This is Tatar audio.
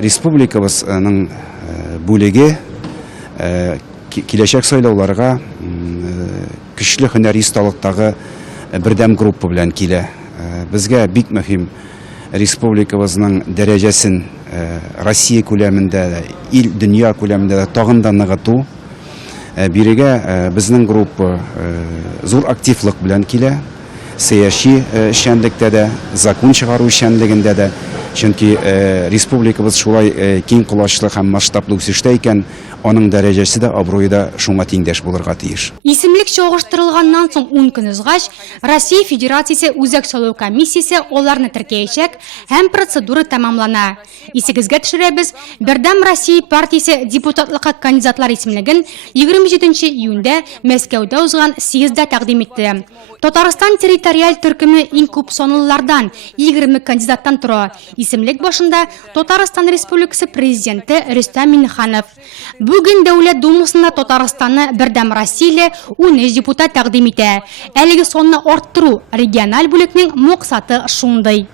республикабызның бүлеге киләчәк сайлауларга көчле һөнәри осталыктагы бердәм группа белән килә. Безгә бик мөһим республикабызның дәрәҗәсен Россия күләмендә, ил дөнья күләмендә тагын да ныгыту. Бирегә безнең группа зур активлык белән килә. Сәяси эшчәнлектә дә, закон чыгару эшчәнлегендә дә. Чөнки республикабыз шулай киң колачлы һәм масштаблы үсештә икән, аның дәрәҗәсе дә, абруе да шуңа тиңдәш булырга тиеш. Исемлек чагыштырылганнан соң 10 көн узгач, Россия Федерациясе үзәк сайлау комиссиясе аларны теркәячәк һәм процедура тәмамлана. Исегезгә төшерәбез, Бердәм Россия партиясе депутатлыкка кандидатлар исемлеген 27 июньдә Мәскәүдә узган съездда тәкъдим итте. Татарстан территориаль төркеме иң күп санлылардан 20 кандидаттан тора. Исемлек башында Татарстан Республикасы президенты Рөстәм Миңнеханов. Бүген Дәүләт Думасында Татарстанны Бердәм Россия 13 депутат тәкъдим итә. Әлеге санны арттыру региональ бүлекнең максаты шундый.